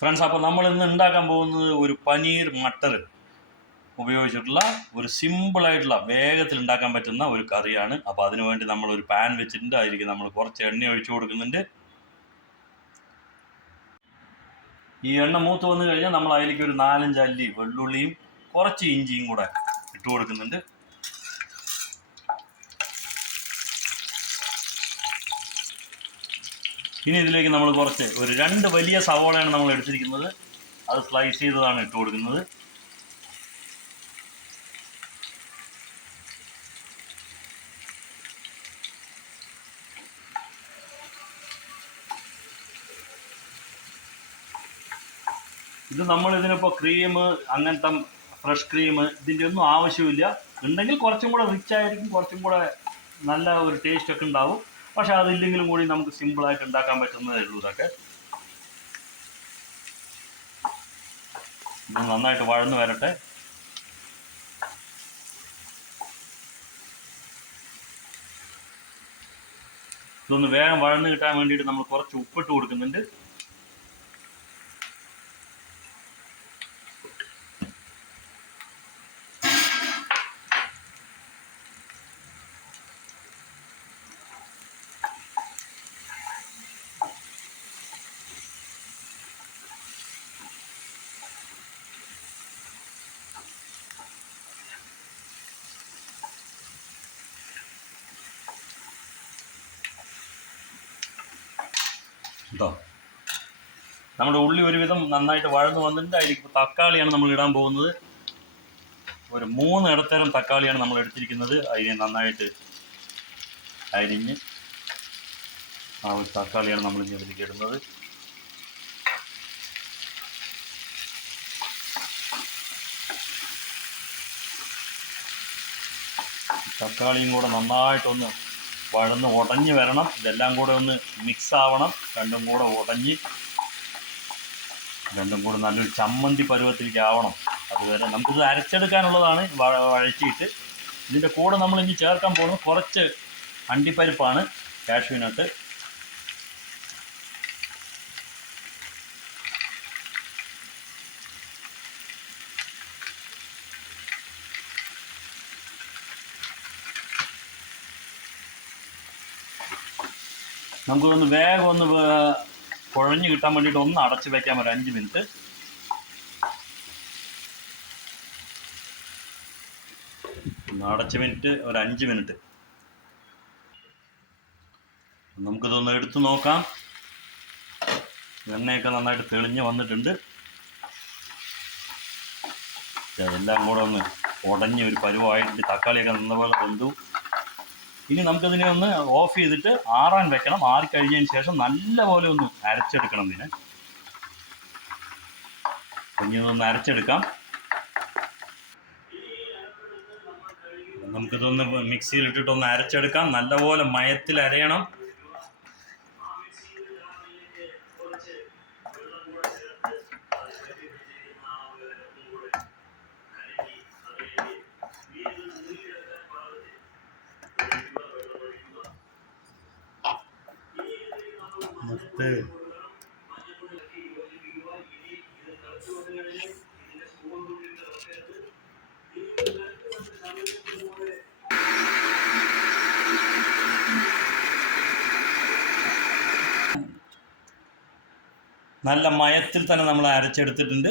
Friends അപ്പോൾ നമ്മൾ ഇന്ന് ഉണ്ടാക്കാൻ പോകുന്നത് ഒരു പനീർ മട്ടർ ഉപയോഗിച്ചിട്ടുള്ള ഒരു സിമ്പിളായിട്ടുള്ള വേഗത്തിൽ ഉണ്ടാക്കാൻ പറ്റുന്ന ഒരു കറിയാണ്. അപ്പോൾ അതിനു വേണ്ടി നമ്മൾ ഒരു പാൻ വെച്ചിട്ടുണ്ട് അതിലേക്ക് നമ്മൾ കുറച്ച് എണ്ണ ഒഴിച്ചു കൊടുക്കുന്നുണ്ട്. ഈ എണ്ണ മൂത്ത് വന്നു കഴിഞ്ഞാൽ നമ്മൾ അതിലേക്ക് ഒരു നാലഞ്ച് അല്ലി വെള്ളുള്ളിയും കുറച്ച് ഇഞ്ചിയും കൂടെ ഇട്ട് കൊടുക്കുന്നുണ്ട്. ഇനി ഇതിലേക്ക് നമ്മൾ കുറച്ച് ഒരു രണ്ട് വലിയ സവോളയാണ് നമ്മൾ എടുത്തിരിക്കുന്നത്. അത് സ്ലൈസ് ചെയ്തതാണ് ഇട്ട് കൊടുക്കുന്നത്. ഇത് നമ്മൾ ഇതിനിപ്പോൾ ക്രീം അങ്ങനത്തെ ഫ്രഷ് ക്രീം ഇതിന്റെ ഒന്നും ആവശ്യമില്ല. ഉണ്ടെങ്കിൽ കുറച്ചും കൂടെ റിച്ച് ആയിരിക്കും കുറച്ചും കൂടെ നല്ല ഒരു ടേസ്റ്റ് ഒക്കെ ഉണ്ടാവും. പക്ഷെ അതില്ലെങ്കിലും കൂടി നമുക്ക് സിമ്പിളായിട്ട് ഉണ്ടാക്കാൻ പറ്റുന്നതേ ഉള്ളൂ ഇതൊക്കെ. ഇത് നന്നായിട്ട് വഴന്നു വരട്ടെ. ഇതൊന്ന് വേഗം വഴന്ന് കിട്ടാൻ വേണ്ടിയിട്ട് നമ്മൾ കുറച്ച് ഉപ്പിട്ട് കൊടുക്കുന്നുണ്ട്. കേട്ടോ. നമ്മുടെ ഉള്ളി ഒരുവിധം നന്നായിട്ട് വഴന്ന് വന്നിട്ടുണ്ട്. ഇപ്പോൾ തക്കാളിയാണ് നമ്മൾ ഇടാൻ പോകുന്നത്. ഒരു മൂന്ന് ഇടത്തരം തക്കാളിയാണ് നമ്മൾ എടുത്തിരിക്കുന്നത്. അതിനെ നന്നായിട്ട് അരിഞ്ഞ് ആ ഒരു തക്കാളിയാണ് നമ്മൾ ഇനി അതിലേക്ക് ഇടുന്നത്. തക്കാളിയും കൂടെ നന്നായിട്ടൊന്ന് വഴന്ന് ഉടഞ്ഞ് വരണം. ഇതെല്ലാം കൂടെ ഒന്ന് മിക്സ് ആവണം. രണ്ടും കൂടെ ഉടഞ്ഞ് രണ്ടും കൂടെ നല്ലൊരു ചമ്മന്തി പരുവത്തിലേക്ക് ആവണം. അതുവരെ നമുക്കിത് അരച്ചെടുക്കാനുള്ളതാണ് വഴച്ചിട്ട്. ഇതിന്റെ കൂടെ നമ്മൾ ഇനി ചേർക്കാൻ പോകുന്നത് കുറച്ച് അണ്ടിപ്പരിപ്പാണ്. കാഷ്യൂനട്ട് നമുക്കൊന്ന് വേഗം ഒന്ന് കുഴഞ്ഞു കിട്ടാൻ വേണ്ടിയിട്ട് ഒന്ന് അടച്ചു വെക്കാൻ ഒരു അഞ്ച് മിനിറ്റ്. ഒന്ന് അടച്ച് മിനിറ്റ് ഒരു അഞ്ച് മിനിറ്റ്. നമുക്കിതൊന്ന് എടുത്തു നോക്കാം. എണ്ണയൊക്കെ നന്നായിട്ട് തെളിഞ്ഞ് വന്നിട്ടുണ്ട്. എല്ലാം കൂടെ ഒന്ന് ഉടഞ്ഞ് ഒരു പരുവായിട്ട് തക്കാളിയൊക്കെ നന്നപോലെ വെന്തു ഇനി നമുക്കതിനെ ഒന്ന് ഓഫ് ചെയ്തിട്ട് ആറാൻ വെക്കണം. ആറി കഴിഞ്ഞതിന് ശേഷം നല്ലപോലെ ഒന്ന് അരച്ചെടുക്കണം ഇതിനെ. ഇനി ഇതൊന്ന് അരച്ചെടുക്കാം. നമുക്കിതൊന്ന് മിക്സിയിൽ ഇട്ടിട്ടൊന്ന് അരച്ചെടുക്കാം. നല്ലപോലെ മയത്തിൽ അരയണം. പത്ത് നല്ല മയത്തിൽ തന്നെ നമ്മൾ അരച്ചെടുത്തിട്ടുണ്ട്.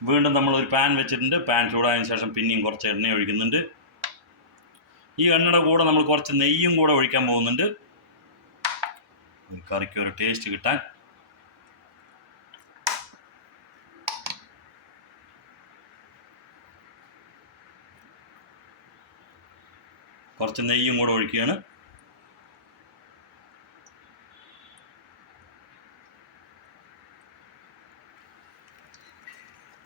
വീണ്ടും നമ്മൾ ഒരു പാൻ വെച്ചിട്ടുണ്ട്. പാൻ ചൂടായതിനു ശേഷം പിന്നെയും കുറച്ച് എണ്ണ ഒഴിക്കുന്നുണ്ട്. ഈ എണ്ണയുടെ കൂടെ നമ്മൾ കുറച്ച് നെയ്യും കൂടെ ഒഴിക്കാൻ പോകുന്നുണ്ട്. കറിക്ക് ഒരു ടേസ്റ്റ് കിട്ടാൻ. കുറച്ച് നെയ്യും കൂടെ ഒഴിക്കുകയാണ്.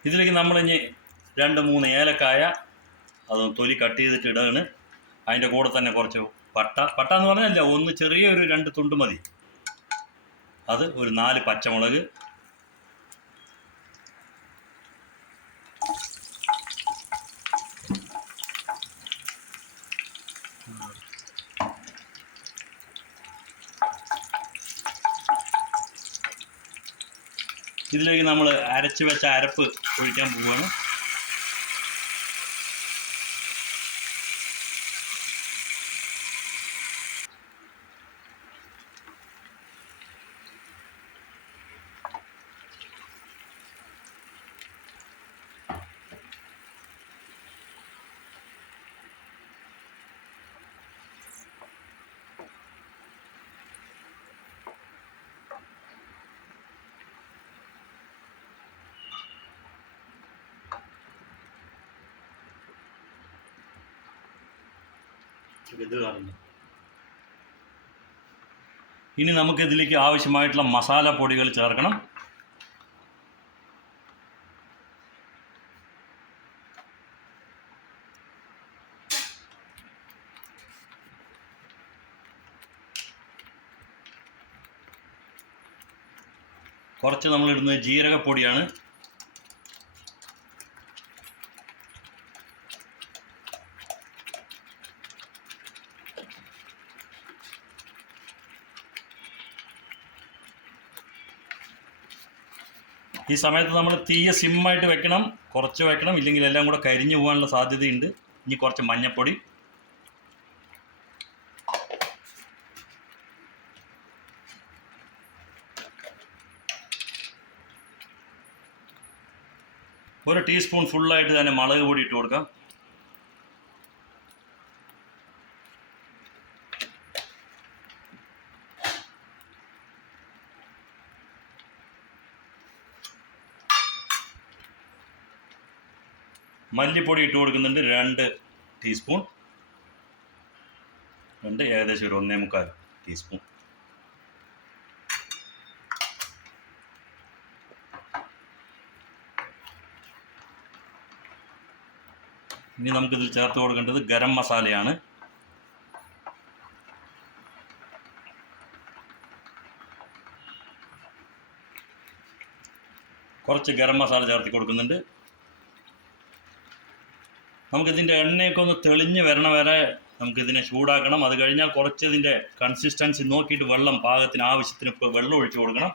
ഇതിലേക്ക് നമ്മൾ ഇനി രണ്ട് മൂന്ന് ഏലക്കായ അത് തൊലി കട്ട് ചെയ്തിട്ട് ഇടുകയാണ്. അതിന്റെ കൂടെ തന്നെ കുറച്ച് പട്ട. പട്ട എന്ന് പറഞ്ഞല്ല ഒന്ന് ചെറിയൊരു രണ്ട് തുണ്ട് മതി. അത് ഒരു നാല് പച്ചമുളക്. ഇതിലേക്ക് നമ്മൾ അരച്ച് വെച്ച അരപ്പ് ഒഴിക്കാൻ പോവുകയാണ്. ഇനി നമുക്ക് ഇതിലേക്ക് ആവശ്യമായിട്ടുള്ള മസാല പൊടികൾ ചേർക്കണം. കുറച്ച് നമ്മളിടുന്നത് ജീരകപ്പൊടിയാണ് ഈ സമയത്ത് നമ്മൾ തീയ സിമ്മായിട്ട് വെക്കണം കുറച്ച് വെക്കണം ഇല്ലെങ്കിൽ എല്ലാം കൂടെ കരിഞ്ഞു പോകാനുള്ള സാധ്യതയുണ്ട്. ഇനി കുറച്ച് മഞ്ഞപ്പൊടി. ഒരു ടീസ്പൂൺ ഫുള്ളായിട്ട് തന്നെ മുളക് പൊടി ഇട്ട് കൊടുക്കാം. മല്ലിപ്പൊടി ഇട്ട് കൊടുക്കുന്നുണ്ട് രണ്ട് ടീസ്പൂൺ രണ്ട് ഏകദേശം ഒരു ഒന്നേ മുക്കാൽ ടീസ്പൂൺ ഇനി നമുക്കിതിൽ ചേർത്ത് കൊടുക്കേണ്ടത് ഗരം മസാലയാണ്. കുറച്ച് ഗരം മസാല ചേർത്ത് കൊടുക്കുന്നുണ്ട്. നമുക്കിതിന്റെ എണ്ണയൊക്കെ ഒന്ന് തെളിഞ്ഞ് വരണ വരെ നമുക്കിതിനെ ചൂടാക്കണം. അത് കഴിഞ്ഞാൽ കുറച്ച് ഇതിന്റെ കൺസിസ്റ്റൻസി നോക്കിയിട്ട് വെള്ളം പാകത്തിന് ആവശ്യത്തിന് വെള്ളം ഒഴിച്ചു കൊടുക്കണം.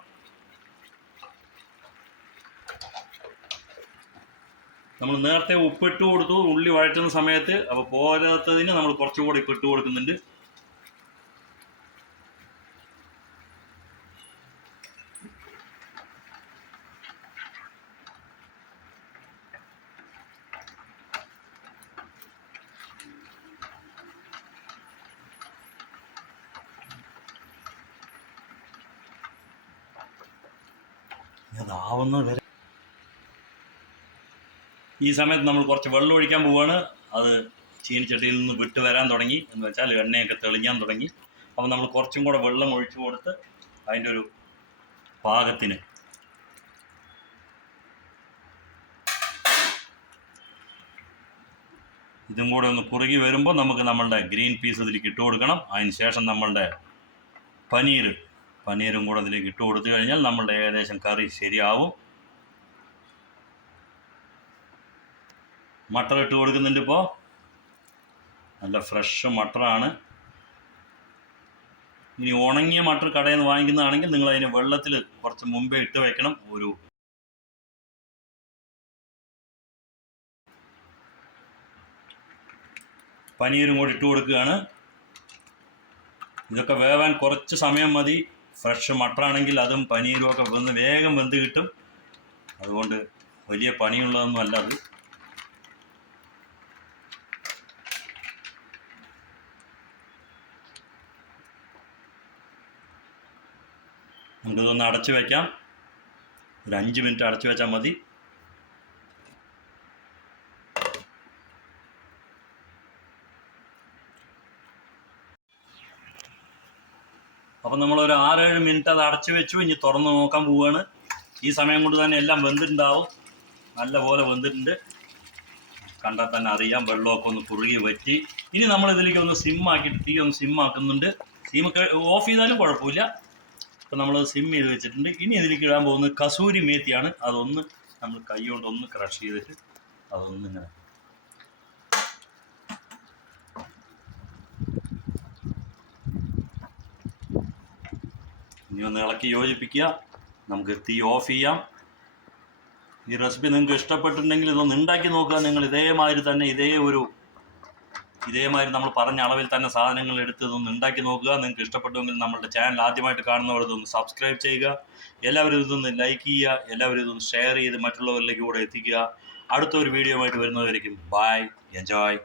നമ്മൾ നേരത്തെ ഉപ്പിട്ട് കൊടുത്തു ഉള്ളി വഴറ്റുന്ന സമയത്ത് അപ്പോൾ പോരാത്തതിന് നമ്മൾ കുറച്ചുകൂടി ഇപ്പം ഇട്ട് കൊടുക്കുന്നുണ്ട്. അതാവുന്ന വരെ. ഈ സമയത്ത് നമ്മൾ കുറച്ച് വെള്ളം ഒഴിക്കാൻ പോവാണ്. അത് ചീനിച്ചട്ടിയിൽ നിന്ന് വിട്ട് വരാൻ തുടങ്ങി. എന്ന് വെച്ചാൽ എണ്ണയൊക്കെ തെളിഞ്ഞാൻ തുടങ്ങി. അപ്പോൾ നമ്മൾ കുറച്ചും കൂടെ വെള്ളം ഒഴിച്ചു കൊടുത്ത് അതിന്റെ ഒരു പാകത്തിന് ഇതും കൂടെ ഒന്ന് കുറുകി വരുമ്പോൾ നമുക്ക് നമ്മളുടെ ഗ്രീൻ പീസ് ഇതിലേക്ക് ഇട്ട് കൊടുക്കണം. അതിന് ശേഷം നമ്മളുടെ പനീർ പനീരും കൂടെ അതിലേക്ക് ഇട്ട് കൊടുത്തു കഴിഞ്ഞാൽ നമ്മളുടെ ഏകദേശം കറി ശരിയാവും. മട്ടർ ഇട്ട് കൊടുക്കുന്നുണ്ട് ഇപ്പോൾ നല്ല ഫ്രഷ് മട്ടറാണ്. ഇനി ഉണങ്ങിയ മട്ടർ കടയിൽ നിന്ന് വാങ്ങിക്കുന്നതാണെങ്കിൽ നിങ്ങൾ അതിന് വെള്ളത്തിൽ കുറച്ച് മുമ്പേ ഇട്ട് വെക്കണം. ഒരു പനീരും കൂടി ഇട്ട് കൊടുക്കുകയാണ്. ഇതൊക്കെ വേവാൻ കുറച്ച് സമയം മതി. ഫ്രഷ് മട്ടറാണെങ്കിൽ അതും പനീരും ഒക്കെ വെന്ത് വേഗം വെന്ത് കിട്ടും. അതുകൊണ്ട് വലിയ പണിയുള്ളതൊന്നും അല്ല അത്. നമുക്കിതൊന്ന് അടച്ചു വയ്ക്കാം ഒരു അഞ്ച് മിനിറ്റ് അടച്ചു വെച്ചാൽ മതി. അപ്പം ഒരു ആറേഴ് മിനിറ്റ് അത് അടച്ചു വെച്ചു ഇനി തുറന്ന് നോക്കാൻ പോവുകയാണ് ഈ സമയം കൊണ്ട് തന്നെ എല്ലാം വെന്തിട്ടുണ്ടാവും. നല്ല പോലെ വെന്തിട്ടുണ്ട്. കണ്ടാൽ തന്നെ അറിയാം വെള്ളമൊക്കെ ഒന്ന് കുറുകി വറ്റി. ഇനി നമ്മൾ ഇതിലേക്ക് ഒന്ന് സിം ആക്കിയിട്ട് തീ ഒന്ന് സിം ആക്കുന്നുണ്ട്. സിം ഓഫ് ചെയ്താലും കുഴപ്പമില്ല. ഇപ്പം നമ്മൾ സിം ചെയ്ത് വെച്ചിട്ടുണ്ട്. ഇനി ഇതിലേക്ക് ഇടാൻ പോകുന്നത് കസൂരി മേത്തിയാണ്. അതൊന്ന് നമ്മൾ കൈ കൊണ്ടൊന്ന് ക്രഷ് ചെയ്തിട്ട് അതൊന്ന് ഇനി ഒന്ന് ഇളക്കി യോജിപ്പിക്കുക. നമുക്ക് തീ ഓഫ് ചെയ്യാം. ഈ റെസിപ്പി നിങ്ങൾക്ക് ഇഷ്ടപ്പെട്ടിട്ടുണ്ടെങ്കിൽ ഇതൊന്ന് ഉണ്ടാക്കി നോക്കുക. നിങ്ങൾ ഇതേമാതിരി തന്നെ ഇതേ ഒരു ഇതേമാതിരി നമ്മൾ പറഞ്ഞ അളവിൽ തന്നെ സാധനങ്ങൾ എടുത്ത് ഇതൊന്ന് ഉണ്ടാക്കി നോക്കുക. നിങ്ങൾക്ക് ഇഷ്ടപ്പെട്ടുവെങ്കിൽ നമ്മുടെ ചാനൽ ആദ്യമായിട്ട് കാണുന്നവർ ഇതൊന്ന് സബ്സ്ക്രൈബ് ചെയ്യുക. എല്ലാവരും ഇതൊന്ന് ലൈക്ക് ചെയ്യുക. എല്ലാവരും ഇതൊന്ന് ഷെയർ ചെയ്ത് മറ്റുള്ളവരിലേക്ക് കൂടെ എത്തിക്കുക. അടുത്തൊരു വീഡിയോ ആയിട്ട് വരുന്നവരായിരിക്കും ബൈ എൻജോയ്